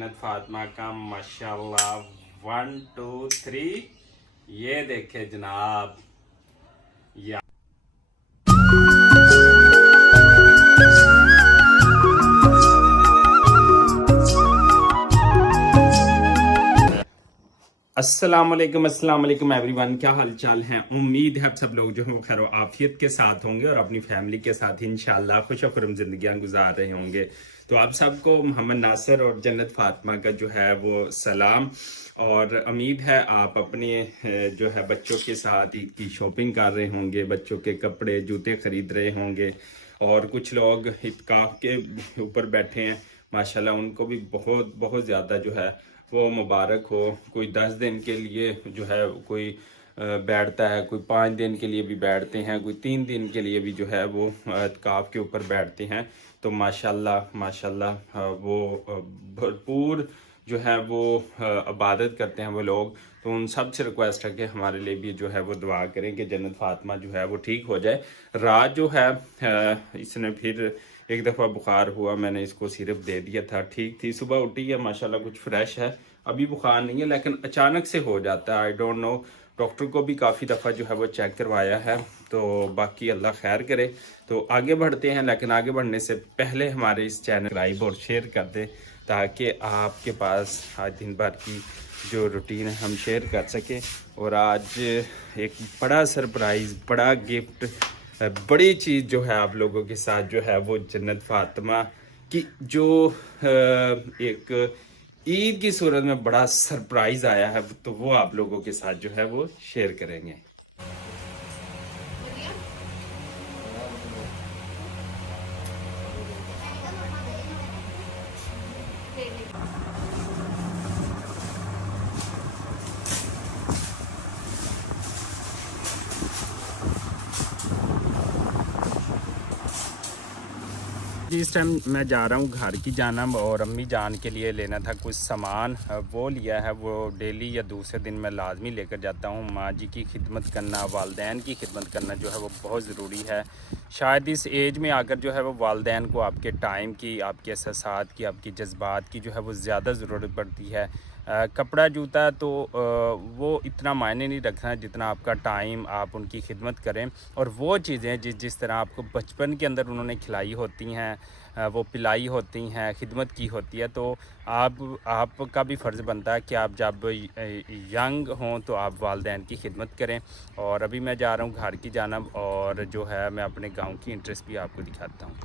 जन्नत फातिमा का माशाल्लाह 1 2 3। ये देखे जनाब, ये अस्सलाम वालेकुम एवरीवन, क्या हाल चाल हैं। उम्मीद है आप सब लोग जो हैं खैर आफियत के साथ होंगे और अपनी फैमिली के साथ इंशाल्लाह खुश खुरम जिंदगियां गुजार रहे होंगे। तो आप सबको मोहम्मद नासिर और जन्नत फातिमा का जो है वो सलाम, और उम्मीद है आप अपने जो है बच्चों के साथ ईद की शॉपिंग कर रहे होंगे, बच्चों के कपड़े जूते खरीद रहे होंगे, और कुछ लोग इत्काफ के ऊपर बैठे हैं माशाल्लाह, उनको भी बहुत बहुत ज़्यादा जो है वो मुबारक हो। कोई 10 दिन के लिए जो है कोई बैठता है, कोई 5 दिन के लिए भी बैठते हैं, कोई 3 दिन के लिए भी जो है वो इत्काफ के ऊपर बैठते हैं। तो माशाल्लाह माशाल्लाह वो भरपूर जो है वो इबादत करते हैं वो लोग। तो उन सब से रिक्वेस्ट है कि हमारे लिए भी जो है वो दुआ करें कि जन्नत फातिमा जो है वो ठीक हो जाए। रात जो है इसने फिर एक दफ़ा बुखार हुआ, मैंने इसको सिरप दे दिया था, ठीक थी, सुबह उठी है माशाल्लाह कुछ फ्रेश है, अभी बुखार नहीं है, लेकिन अचानक से हो जाता है, आई डोंट नो। डॉक्टर को भी काफ़ी दफ़ा जो है वो चेक करवाया है, तो बाकी अल्लाह खैर करे। तो आगे बढ़ते हैं, लेकिन आगे बढ़ने से पहले हमारे इस चैनल लाइक और शेयर कर दें ताकि आपके पास आज दिन भर की जो रूटीन है हम शेयर कर सकें। और आज एक बड़ा सरप्राइज़, बड़ा गिफ्ट, बड़ी चीज़ जो है आप लोगों के साथ जो है वो जन्नत फातिमा की जो एक ईद की सूरत में बड़ा सरप्राइज़ आया है, तो वो आप लोगों के साथ जो है वो शेयर करेंगे। इस टाइम मैं जा रहा हूँ घर की जानब, और अम्मी जान के लिए लेना था कुछ सामान, वो लिया है। वो डेली या दूसरे दिन मैं लाजमी लेकर जाता हूँ। माँ जी की खिदमत करना, वालदैन की खिदमत करना जो है वो बहुत ज़रूरी है। शायद इस एज में आकर जो है वो वालदैन को आपके टाइम की, आपके एहसासात की, आपकी जज्बात की जो है वो ज़्यादा ज़रूरत पड़ती है। कपड़ा जूता तो वो इतना मायने नहीं रखना जितना आपका टाइम, आप उनकी खिदमत करें, और वो चीज़ें जिस तरह आपको बचपन के अंदर उन्होंने खिलाई होती हैं, वो पिलाई होती हैं, खिदमत की होती है। तो आपका भी फ़र्ज़ बनता है कि आप जब यंग हों तो आप वालदैन की खिदमत करें। और अभी मैं जा रहा हूँ घर की जानब, और जो है मैं अपने गांव की इंटरेस्ट भी आपको दिखाता हूँ।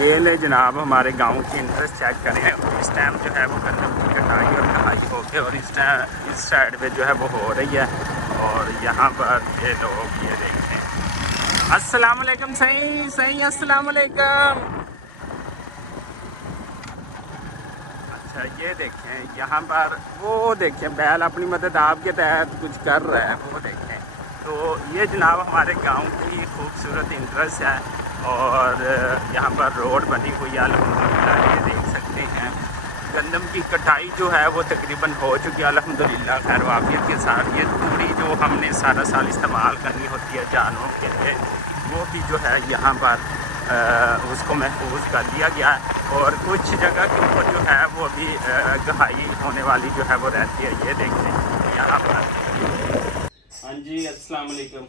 ये ले जनाब हमारे गांव की इंटरेस्ट चेक करें। इस टाइम जो है वो गन्नम की कटाई और कटाई हो गई, और इस साइड पे जो है वो हो रही है। और यहाँ पर ये लोग ये देखें। अस्सलाम वालेकुम, सही सही, अस्सलाम वालेकुम। अच्छा ये देखें यहाँ पर, वो देखें बैल अपनी मदद आपके तहत कुछ कर रहा है, वो देखें। तो ये जनाब हमारे गांव की खूबसूरत इंटरेस्ट है, और यहाँ पर रोड बनी हुई है अल्हम्दुलिल्लाह, ये देख सकते हैं। गंदम की कटाई जो है वो तकरीबन हो चुकी है अल्हम्दुलिल्लाह खैर वाफियत के साथ। ये तूड़ी जो हमने सारा साल इस्तेमाल करनी होती है जानवरों के लिए, वो भी जो है यहाँ पर उसको महफूज कर दिया गया है। और कुछ जगह के ऊपर जो है वो भी गहाई होने वाली जो है वो रहती है, ये देखते यहाँ पर। हाँ जी, अस्सलाम वालेकुम,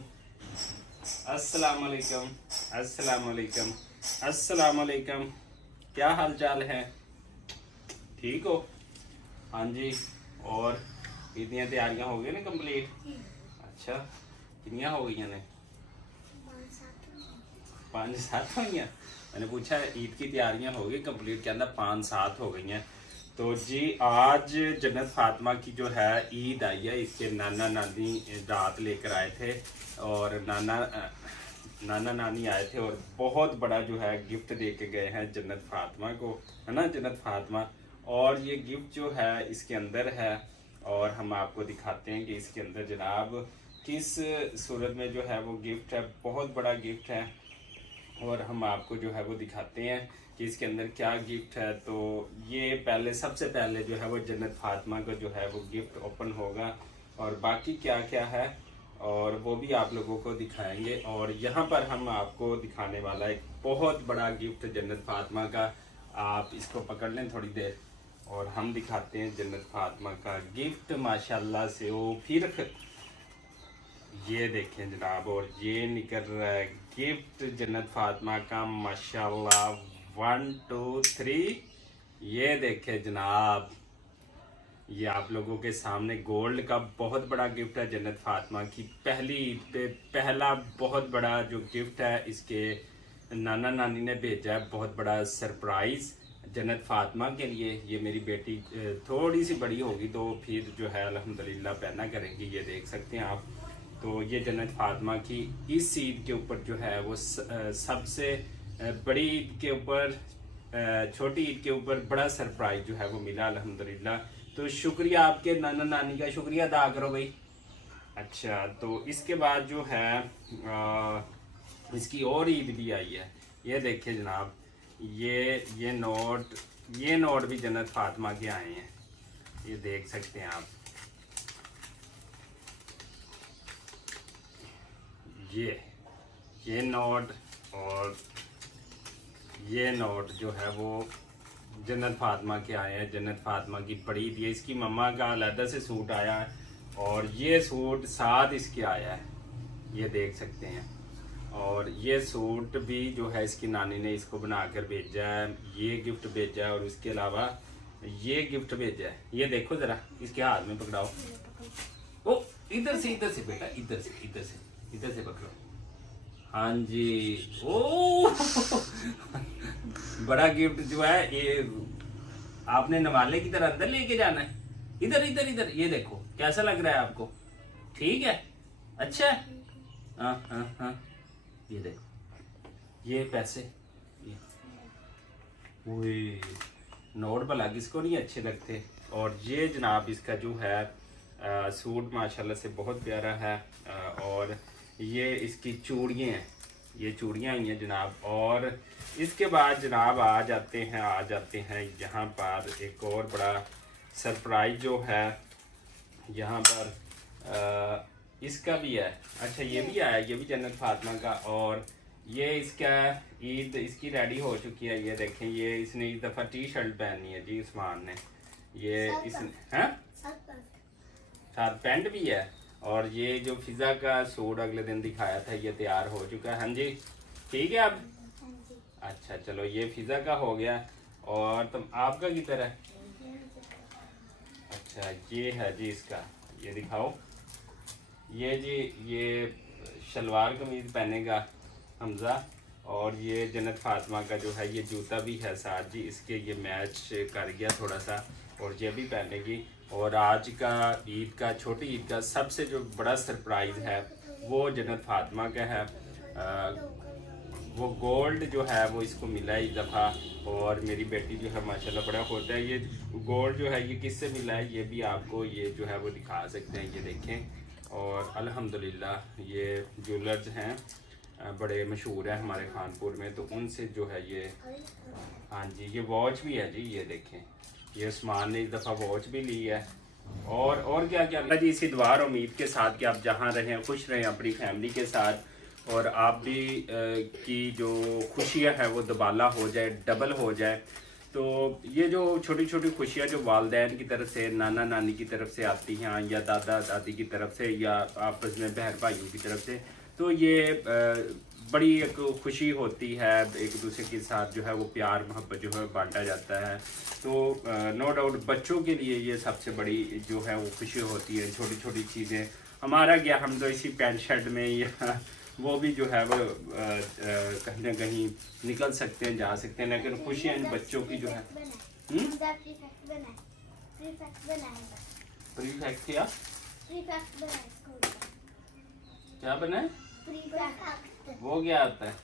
अस्सलाम वालेकुम, अस्सलाम वालेकुम, अस्सलाम वालेकुम। क्या हाल चाल है, ठीक हो? हाँ जी। और इतनी तैयारियां हो गई ना कंप्लीट? अच्छा, कितनियां हो गई ने? 5-7 हो गई। मैंने पूछा ईद की तैयारियां हो गई कंप्लीट, कहना 5-7 हो गई हैं। तो जी आज जन्नत फातिमा की जो है ईद आई है, इसके नाना नानी रात लेकर आए थे, और नाना नानी आए थे, और बहुत बड़ा जो है गिफ्ट दे के गए हैं जन्नत फातिमा को, है ना जन्नत फातिमा। और ये गिफ्ट जो है इसके अंदर है, और हम आपको दिखाते हैं कि इसके अंदर जनाब किस सूरत में जो है वो गिफ्ट है, बहुत बड़ा गिफ्ट है। और हम आपको जो है वो दिखाते हैं कि इसके अंदर क्या गिफ्ट है। तो ये पहले, सबसे पहले जो है वो जन्नत फातिमा का जो है वो गिफ्ट ओपन होगा, और बाकी क्या क्या है और वो भी आप लोगों को दिखाएंगे। और यहाँ पर हम आपको दिखाने वाला एक बहुत बड़ा गिफ्ट जन्नत फातिमा का, आप इसको पकड़ लें थोड़ी देर, और हम दिखाते हैं जन्नत फातिमा का गिफ्ट माशाल्लाह से। वो फिर ये देखें जनाब, और ये निकल रहा है गिफ्ट जन्नत फातिमा का माशाल्लाह। 1 2 3 ये देखें जनाब, ये आप लोगों के सामने गोल्ड का बहुत बड़ा गिफ्ट है जन्नत फातिमा की। पहली ईद पे पहला बहुत बड़ा जो गिफ्ट है इसके नाना नानी ने भेजा है, बहुत बड़ा सरप्राइज़ जन्नत फातिमा के लिए। ये मेरी बेटी थोड़ी सी बड़ी होगी तो फिर जो है अल्हम्दुलिल्लाह पहना करेंगी, ये देख सकते हैं आप। तो ये जन्नत फातिमा की इस ईद के ऊपर जो है वो सबसे बड़ी ईद के ऊपर, छोटी ईद के ऊपर बड़ा सरप्राइज जो है वो मिला अल्हम्दुलिल्लाह। तो शुक्रिया आपके नाना नानी का, शुक्रिया अदा करो भाई। अच्छा, तो इसके बाद जो है इसकी और ईद भी आई है। ये देखिए जनाब, ये नोट भी जन्नत फातिमा के आए हैं, ये देख सकते हैं आप। ये नोट और ये नोट जो है वो जन्नत फातिमा के आए हैं। जन्नत फातिमा की बड़ी ईद, इसकी मम्मा का अलहदा से सूट आया है और ये सूट साथ इसके आया है, ये देख सकते हैं। और ये सूट भी जो है इसकी नानी ने इसको बनाकर भेजा है, ये गिफ्ट भेजा है। और उसके अलावा ये गिफ्ट भेजा है, ये देखो ज़रा, इसके हाथ में पकड़ाओ। ओ इधर से बेटा, इधर से पकड़ो। हाँ जी, ओ बड़ा गिफ्ट जो है ये आपने नवाले की तरह अंदर लेके जाना है। इधर ये देखो, कैसा लग रहा है आपको? ठीक है, अच्छा है। हाँ, ये देखो, ये पैसे, ये नोट भला किसको नहीं अच्छे लगते। और ये जनाब इसका जो है सूट माशाल्लाह से बहुत प्यारा है। और ये इसकी चूड़ियाँ हैं, ये चूड़ियाँ आई हैं जनाब। और इसके बाद जनाब आ जाते हैं यहाँ पर एक और बड़ा सरप्राइज जो है यहाँ पर इसका भी है। अच्छा, ये भी आया, ये भी जन्नत फातिमा का। और ये इसका ईद इसकी रेडी हो चुकी है, ये देखें। ये इसने इस दफ़ा टी शर्ट पहनी है जी उस्मान ने, ये इसने हैं साथ पैंट भी है। और ये जो फिजा का सूट अगले दिन दिखाया था ये तैयार हो चुका है। हाँ जी, ठीक है अब। अच्छा चलो, ये फिजा का हो गया। और तुम आपका किधर है? अच्छा, ये है जी इसका, ये दिखाओ। ये जी ये शलवार कमीज पहनेगा हमजा। और ये जन्नत फातिमा का जो है ये जूता भी है साथ जी इसके, ये मैच कर गया थोड़ा सा, और ये भी पहनेगी। और आज का ईद का, छोटी ईद का सबसे जो बड़ा सरप्राइज़ है वो जन्नत फातिमा का है। वो गोल्ड जो है वो इसको मिला है इस दफ़ा। और मेरी बेटी जो है माशाल्लाह बड़ा होता है। ये गोल्ड जो है ये किससे मिला है ये भी आपको ये जो है वो दिखा सकते हैं, ये देखें। और अल्हम्दुलिल्लाह ये ज्वेलर्स हैं बड़े मशहूर है हमारे खानपुर में, तो उनसे जो है ये, हाँ जी, ये वॉच भी है जी, ये देखें। ये उस्मान ने इस दफ़ा वॉच भी ली है। और क्या क्या अल्लाह जी इसी दुआ और उम्मीद के साथ कि आप जहाँ रहें खुश रहें अपनी फैमिली के साथ, और आप भी की जो खुशियाँ हैं वो दुबाला हो जाए, डबल हो जाए। तो ये जो छोटी छोटी खुशियाँ जो वालदैन की तरफ से, नाना नानी की तरफ से आती हैं, या दादा दादी की तरफ से, या आपस में बहन भाइयों की तरफ से, तो ये बड़ी एक खुशी होती है। एक दूसरे के साथ जो है वो प्यार मोहब्बत जो है बांटा जाता है। तो नो डाउट बच्चों के लिए ये सबसे बड़ी जो है वो खुशी होती है, छोटी छोटी चीज़ें। हमारा क्या, हम तो इसी पैंट शर्ट में या वो भी जो है वो कहीं ना कहीं निकल सकते हैं, जा सकते हैं, लेकिन खुशियाँ इन बच्चों की जो है। प्रीफेक्ट क्या बना है? वो क्या आता है?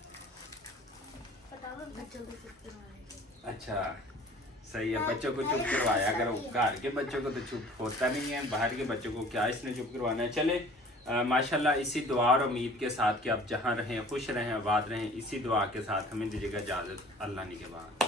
अच्छा सही है, बच्चों को चुप करवाया करो। घर के बच्चों को तो चुप होता नहीं है, बाहर के बच्चों को क्या इसने चुप करवाना है। चले माशाल्लाह इसी दुआ और उम्मीद के साथ कि आप जहाँ रहें खुश रहें, आबाद रहें, इसी दुआ के साथ हमें दीजिएगा इजाज़त। अल्लाह निगहबान।